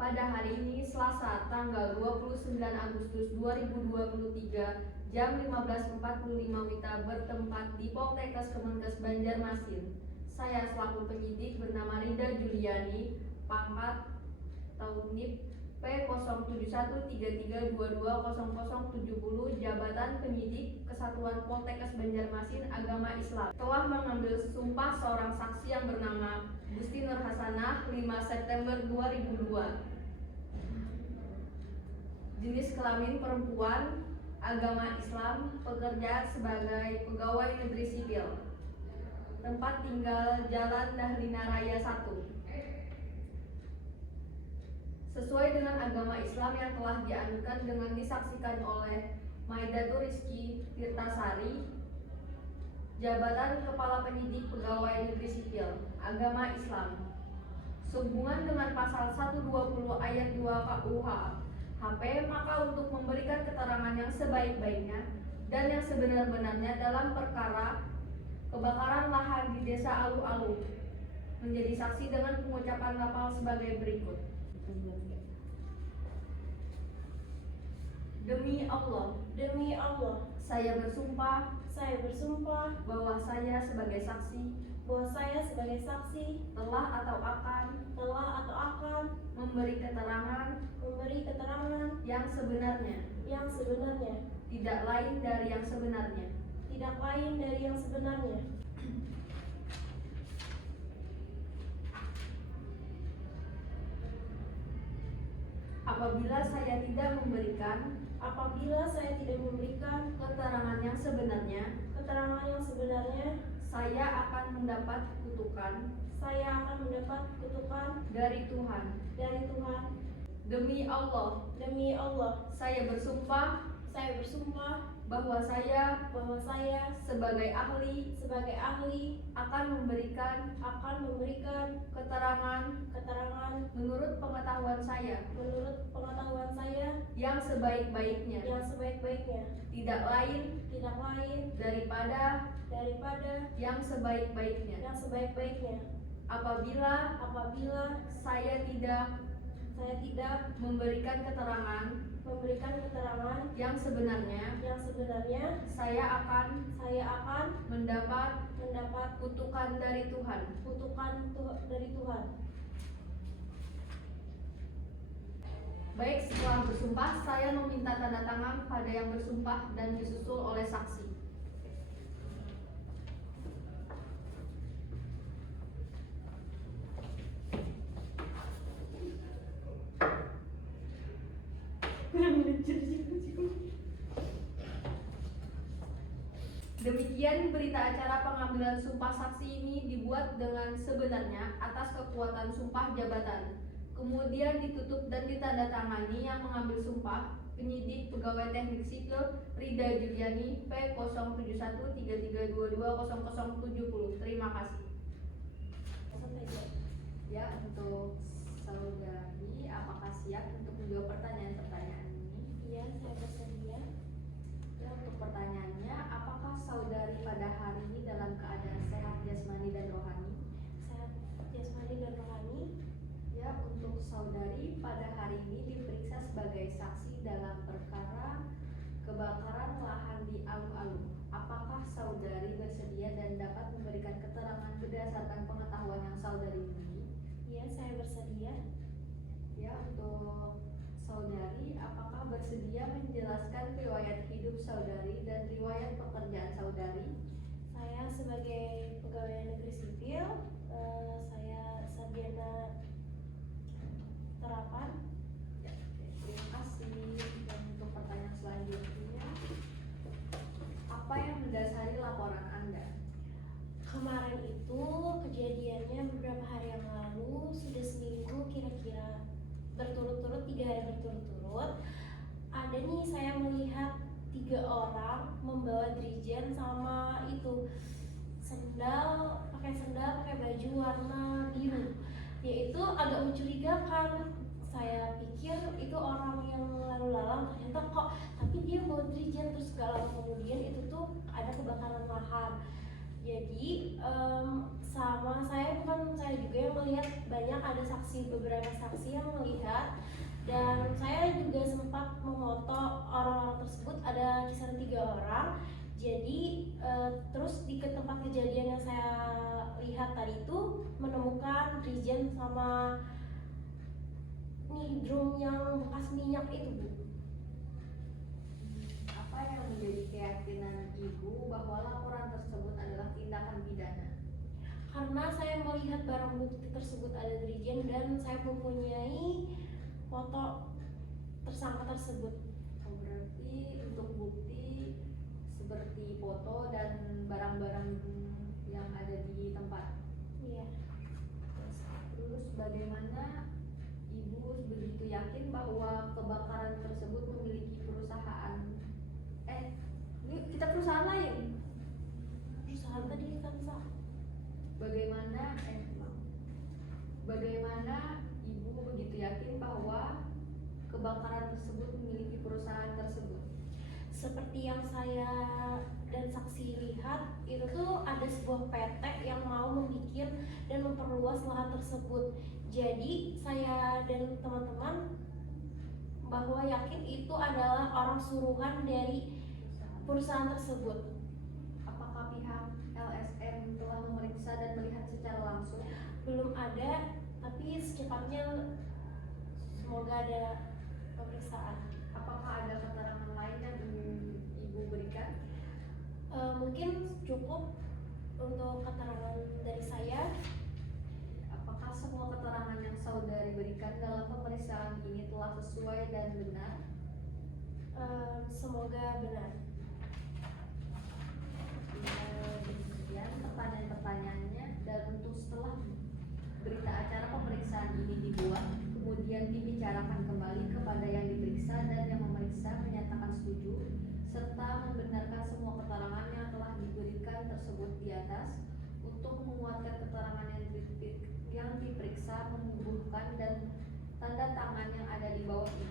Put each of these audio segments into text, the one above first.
Pada hari ini Selasa tanggal 29 Agustus 2023 jam 15.45 WITA bertempat di Poltekkes Kemenkes Banjarmasin. Saya selaku penyidik bernama Rida Juliani, pangkat tahun NIP P017133220070, jabatan penyidik Kesatuan Poltekkes Banjarmasin Agama Islam, telah mengambil sumpah seorang saksi yang bernama Gusti Nur Hasanah 5 September 2002. Jenis kelamin perempuan, agama Islam, pekerjaan sebagai pegawai negeri sipil. Tempat tinggal Jalan Dahlina Raya 1. Sesuai dengan agama Islam yang telah dianukan dengan disaksikan oleh Maidatul Rizki Tirtasari, jabatan Kepala Penyidik Pegawai Negeri Sipil, agama Islam. Sehubungan dengan pasal 120 ayat 2 KUH HP, maka untuk memberikan keterangan yang sebaik-baiknya dan yang sebenar-benarnya dalam perkara kebakaran lahan di Desa Alu-Alu, menjadi saksi dengan pengucapan lafal sebagai berikut. Demi Allah, saya bersumpah bahwa saya sebagai saksi telah atau akan memberi keterangan yang sebenarnya, tidak lain dari yang sebenarnya. Apabila saya tidak memberikan keterangan yang sebenarnya, saya akan mendapat kutukan dari Tuhan. Demi Allah, saya bersumpah bahwa saya sebagai ahli akan memberikan keterangan menurut pengetahuan saya yang sebaik-baiknya, tidak lain daripada yang sebaik-baiknya. Apabila saya tidak memberikan keterangan yang sebenarnya, saya akan mendapat kutukan dari Tuhan. Baik, setelah bersumpah, saya meminta tanda tangan pada yang bersumpah dan disusul oleh saksi. Demikian berita acara pengambilan sumpah saksi ini dibuat dengan sebenarnya atas kekuatan sumpah jabatan. Kemudian ditutup dan ditandatangani yang mengambil sumpah penyidik pegawai teknik sipil Rida Juliani P017133220070. Terima kasih. Ya, untuk saudari, apakah siap untuk menjawab pertanyaan-pertanyaan ini? Iya, saya bersedia. Ya, untuk pertanyaannya, apakah saudari pada hari ini dalam keadaan sehat jasmani dan rohani? Sehat jasmani dan rohani. Ya, untuk saudari pada hari ini diperiksa sebagai saksi dalam perkara kebakaran lahan di Alu-Alu. Apakah saudari bersedia dan dapat memberikan keterangan berdasarkan pengetahuan yang saudari miliki? Iya, saya bersedia. Ya, untuk saudari, apakah bersedia menjelaskan riwayat hidup saudari dan riwayat pekerjaan saudari? Saya sebagai pegawai negeri sipil, saya sarjana terapan. Ya, oke. Terima kasih. Dan untuk pertanyaan selanjutnya, apa yang mendasari laporan Anda? Kemarin itu kejadiannya beberapa hari yang lalu, sudah seminggu kira-kira berturut-turut, 3 hari berturut-turut. Ada nih, saya melihat 3 orang membawa dirijen sama itu pakai baju warna biru. Yaitu agak mencurigakan. Saya pikir itu orang yang lalu lalang, ternyata kok tapi dia bawa dirijen. Terus gak lama kemudian itu tuh ada kebakaran lahan. Jadi sama saya, bukan saya juga yang melihat melihat banyak ada beberapa saksi yang melihat, dan saya juga sempat memoto orang-orang tersebut, ada kisaran 3 orang. Jadi terus di tempat kejadian yang saya lihat tadi itu menemukan Rijen sama nih drum yang bekas minyak itu, Bu. Apa yang menjadi keyakinan Ibu bahwa laporan tersebut adalah tindakan pidana? Karena saya melihat barang bukti tersebut ada di Rijen dan saya mempunyai foto tersangka tersebut. Oh, berarti untuk bukti seperti foto dan barang-barang yang ada di tempat. Iya. Terus bagaimana Ibu begitu yakin bahwa kebakaran tersebut memiliki perusahaan? Ini kita perusahaan lain. Perusahaan tadi kan sah. Bagaimana Ibu begitu yakin bahwa kebakaran tersebut memiliki perusahaan tersebut? Seperti yang saya dan saksi lihat, itu tuh ada sebuah PT yang mau membuat dan memperluas lahan tersebut. Jadi saya dan teman-teman bahwa yakin itu adalah orang suruhan dari perusahaan tersebut. Apakah pihak LSM telah memeriksa dan melihat secara langsung? Belum ada, tapi secepatnya semoga ada pemeriksaan. Apakah ada keterangan lain yang Ibu berikan? Mungkin cukup untuk keterangan dari saya. Apakah semua keterangan yang saudari berikan dalam pemeriksaan ini telah sesuai dan benar? Semoga benar. Demikian pertanyaan-pertanyaannya, dan untuk setelah berita acara pemeriksaan ini dibuat, kemudian dibicarakan kembali kepada yang diperiksa dan yang memeriksa menyatakan setuju serta membenarkan semua keterangan yang telah diberikan tersebut di atas. Untuk menguatkan keterangan yang diperiksa, menghubungkan dan tanda tangan yang ada di bawah ini.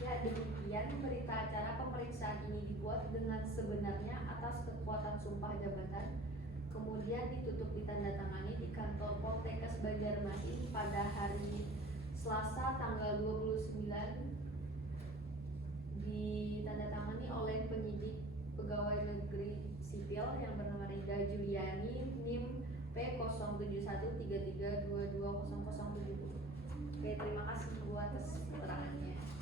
Ya, demikian berita acara pemeriksaan ini dibuat dengan sebenarnya atas kekuatan sumpah jabatan, kemudian ditutup ditandatangani di kantor Poltekkes Banjarmasin pada hari Selasa tanggal 29, ditandatangani oleh penyidik pegawai negeri sipil yang bernama Rida Juliani, NIM P0713322007. Oke, terima kasih Bu atas keterangannya.